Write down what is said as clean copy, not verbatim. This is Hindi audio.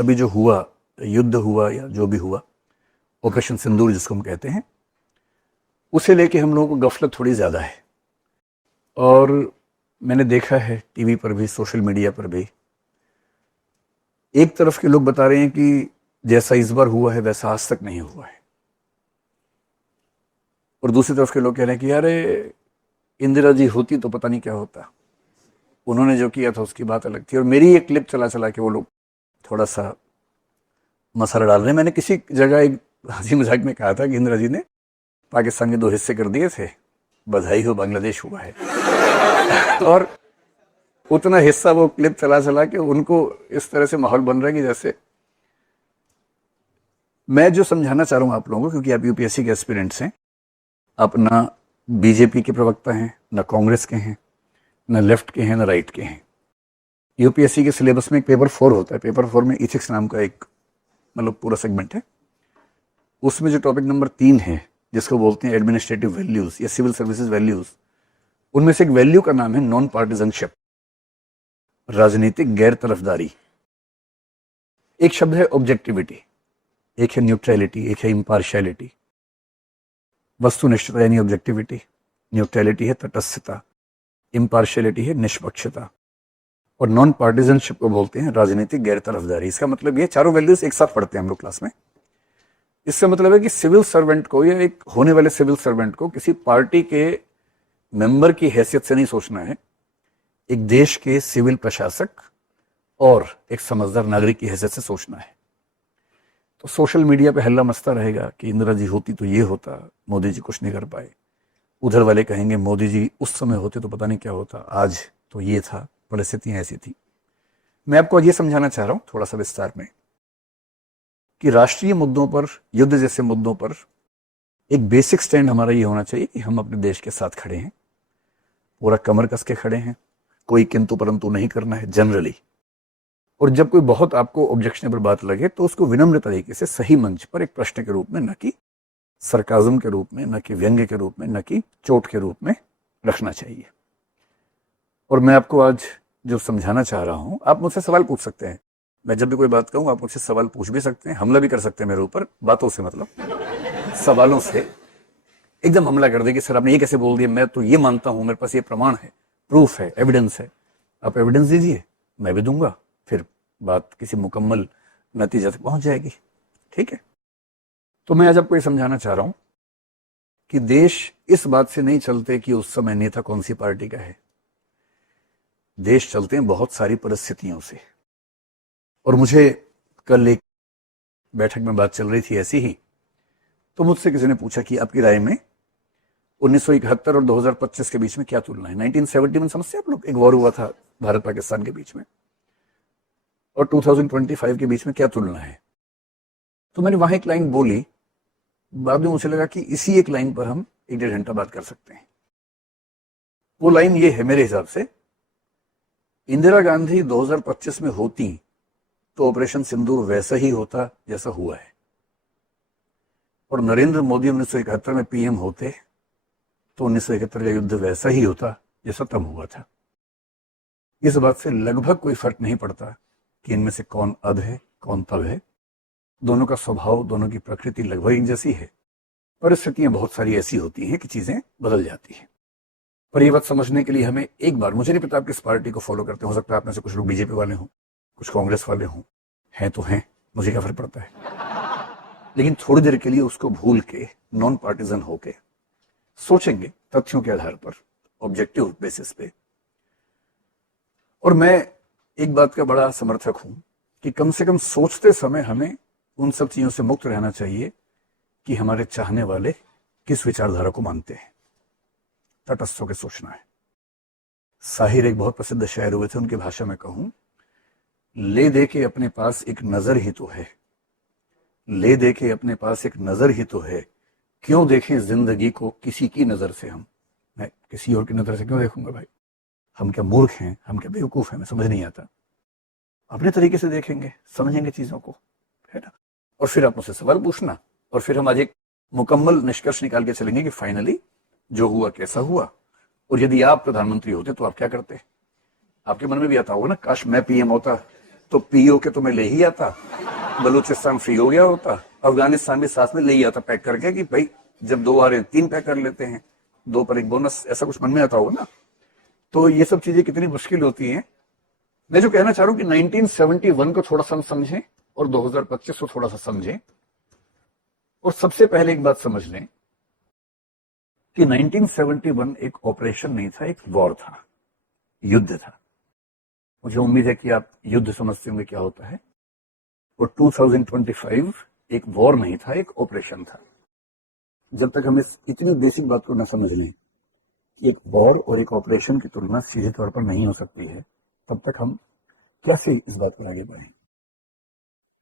अभी जो हुआ, युद्ध हुआ या जो भी हुआ, ऑपरेशन सिंदूर जिसको हम कहते हैं, उसे लेके हम लोगों को गफलत थोड़ी ज़्यादा है। और मैंने देखा है टीवी पर भी, सोशल मीडिया पर भी, एक तरफ के लोग बता रहे हैं कि जैसा इस बार हुआ है वैसा आज तक नहीं हुआ है, और दूसरी तरफ के लोग कह रहे हैं कि अरे इंदिरा जी होती तो पता नहीं क्या होता, उन्होंने जो किया था उसकी बात अलग थी। और मेरी एक क्लिप चला चला के वो लोग थोड़ा सा मसाला डाल रहे हैं। मैंने किसी जगह एक हंसी मजाक में कहा था कि इंदिरा जी ने पाकिस्तान के 2 हिस्से कर दिए थे, बधाई हो बांग्लादेश हुआ है। और उतना हिस्सा वो क्लिप चला चला के उनको इस तरह से माहौल बन रहा है कि जैसे, मैं जो समझाना चाह रहा हूं आप लोगों को, क्योंकि आप यूपीएससी के एस्पिरेंट्स हैं, आप ना बीजेपी के प्रवक्ता हैं, ना कांग्रेस के हैं, ना लेफ्ट के हैं, ना राइट के हैं। यूपीएससी के सिलेबस में एक पेपर 4 होता है, पेपर 4 में इथिक्स नाम का एक मतलब पूरा सेगमेंट है। उसमें जो टॉपिक नंबर 3 है, जिसको बोलते हैं एडमिनिस्ट्रेटिव वैल्यूज या सिविल सर्विसेज वैल्यूज, उनमें से एक वैल्यू का नाम है नॉन पार्टिजनशिप, राजनीतिक गैर तरफदारी। एक शब्द है ऑब्जेक्टिविटी, एक है न्यूट्रलिटी, एक है इम्पार्शियलिटी। वस्तुनिष्ठता यानी ऑब्जेक्टिविटी, न्यूट्रलिटी है तटस्थता, इम्पार्शियलिटी है निष्पक्षता, और नॉन पार्टिजनशिप को बोलते हैं राजनीतिक गैर तरफदारी। इसका मतलब ये चारों वैल्यूज एक साथ पढ़ते हैं हम लोग क्लास में। इसका मतलब है कि सिविल सर्वेंट को या एक होने वाले सिविल सर्वेंट को किसी पार्टी के मेंबर की हैसियत से नहीं सोचना है, एक देश के सिविल प्रशासक और एक समझदार नागरिक की हैसियत से सोचना है। तो सोशल मीडिया पे हल्ला मचता रहेगा कि इंदिरा जी होती तो ये होता, मोदी जी कुछ नहीं कर पाए। उधर वाले कहेंगे मोदी जी उस समय होते तो पता नहीं क्या होता, आज तो ये था, परिस्थितियां ऐसी थी। मैं आपको आज ये समझाना चाह रहा हूं थोड़ा सा विस्तार में कि राष्ट्रीय मुद्दों पर, युद्ध जैसे मुद्दों पर एक बेसिक स्टैंड हमारा ये होना चाहिए कि हम अपने देश के साथ खड़े हैं, पूरा कमर कस के खड़े हैं, कोई किंतु परंतु नहीं करना है जनरली। और जब कोई बहुत आपको ऑब्जेक्शनेबल बात लगे तो उसको विनम्र तरीके से सही मंच पर एक प्रश्न के रूप में, न कि सरकाजम के रूप में, न कि व्यंग्य के रूप में, न कि चोट के रूप में रखना चाहिए। और मैं आपको आज जो समझाना चाह रहा हूं, आप मुझसे सवाल पूछ सकते हैं। मैं जब भी कोई बात कहूं आप मुझसे सवाल पूछ भी सकते हैं, हमला भी कर सकते हैं मेरे ऊपर, बातों से मतलब सवालों से एकदम हमला कर दे कि सर आपने ये कैसे बोल दिया, मैं तो ये मानता हूं, मेरे पास ये प्रमाण है, प्रूफ है, एविडेंस है। आप एविडेंस दीजिए, मैं भी दूंगा, फिर बात किसी मुकम्मल नतीजे तक पहुंच जाएगी। ठीक है? तो मैं आज आपको ये समझाना चाह रहा हूं कि देश इस बात से नहीं चलते कि उस समय नेता कौन सी पार्टी का है, देश चलते हैं बहुत सारी परिस्थितियों से। और मुझे कल एक बैठक में बात चल रही थी ऐसी ही, तो मुझसे किसी ने पूछा कि आपकी राय में 1971 और 2025 के बीच में क्या तुलना है। 1970 में समझते आप लोग, एक वॉर हुआ था भारत पाकिस्तान के बीच में, और 2025 के बीच में क्या तुलना है। तो मैंने वहां एक लाइन बोली, बाद में मुझे लगा कि इसी एक लाइन पर हम 1-1.5 घंटा बात कर सकते हैं। वो लाइन ये है मेरे हिसाब से, इंदिरा गांधी 2025 में होती तो ऑपरेशन सिंदूर वैसा ही होता जैसा हुआ है, और नरेंद्र मोदी 1971 में पीएम होते तो 1971 का युद्ध वैसा ही होता जैसा तब हुआ था। इस बात से लगभग कोई फर्क नहीं पड़ता कि इनमें से कौन अब है कौन तब है। दोनों का स्वभाव, दोनों की प्रकृति लगभग एक जैसी है। परिस्थितियां बहुत सारी ऐसी होती हैं कि चीजें बदल जाती हैं। पर यह बात समझने के लिए हमें एक बार, मुझे नहीं पता आप किस पार्टी को फॉलो करते हो सकता है आप में से कुछ लोग बीजेपी वाले हों, कुछ कांग्रेस वाले हों, हैं तो हैं, मुझे क्या फर्क पड़ता है। लेकिन थोड़ी देर के लिए उसको भूल के नॉन पार्टिजन होके सोचेंगे तथ्यों के आधार पर, ऑब्जेक्टिव बेसिस पे। और मैं एक बात का बड़ा समर्थक हूं कि कम से कम सोचते समय हमें उन सब चीजों से मुक्त रहना चाहिए कि हमारे चाहने वाले किस विचारधारा को मानते हैं। तटस्थ होकर सोचना है। साहिर एक बहुत प्रसिद्ध शायर हुए थे, उनकी भाषा में कहूं, ले दे के अपने पास एक नजर ही तो है, ले दे के अपने पास एक नजर ही तो है, क्यों देखें जिंदगी को किसी की नजर से हम। मैं किसी और की नजर से क्यों देखूंगा भाई, हम क्या मूर्ख हैं, हम क्या बेवकूफ हैं, मैं समझ नहीं आता। अपने तरीके से देखेंगे, समझेंगे चीजों को, है ना। और फिर आप मुझसे सवाल पूछना, और फिर हम आज एक मुकम्मल निष्कर्ष निकाल के चलेंगे कि फाइनली जो हुआ कैसा हुआ, और यदि आप प्रधानमंत्री होते तो आप क्या करते। आपके मन में भी आता होगा ना, काश मैं पीएम होता तो पीओ के तो मैं ले ही आता, बलूचिस्तान फ्री हो गया होता, अफगानिस्तान भी साथ में ले ही आता पैक करके कि भाई जब 2 आ रहे हैं 3 पैक कर लेते हैं, 2 पर एक बोनस, ऐसा कुछ मन में आता होगा ना। तो ये सब चीजें कितनी मुश्किल होती हैं। मैं जो कहना चाह रहा हूं कि 1971 को थोड़ा सा समझें और 2025 को थोड़ा सा समझें। और सबसे पहले एक बात समझ लें कि 1971 एक ऑपरेशन नहीं था, एक वॉर था, युद्ध था। मुझे उम्मीद है कि आप युद्ध समझते होंगे क्या होता है। और 2025 एक वॉर नहीं था, एक ऑपरेशन था। जब तक हम इस इतनी बेसिक बात को न समझ लें कि एक वॉर और एक ऑपरेशन की तुलना सीधे तौर पर नहीं हो सकती है, तब तक हम कैसे इस बात पर आगे बढ़ें।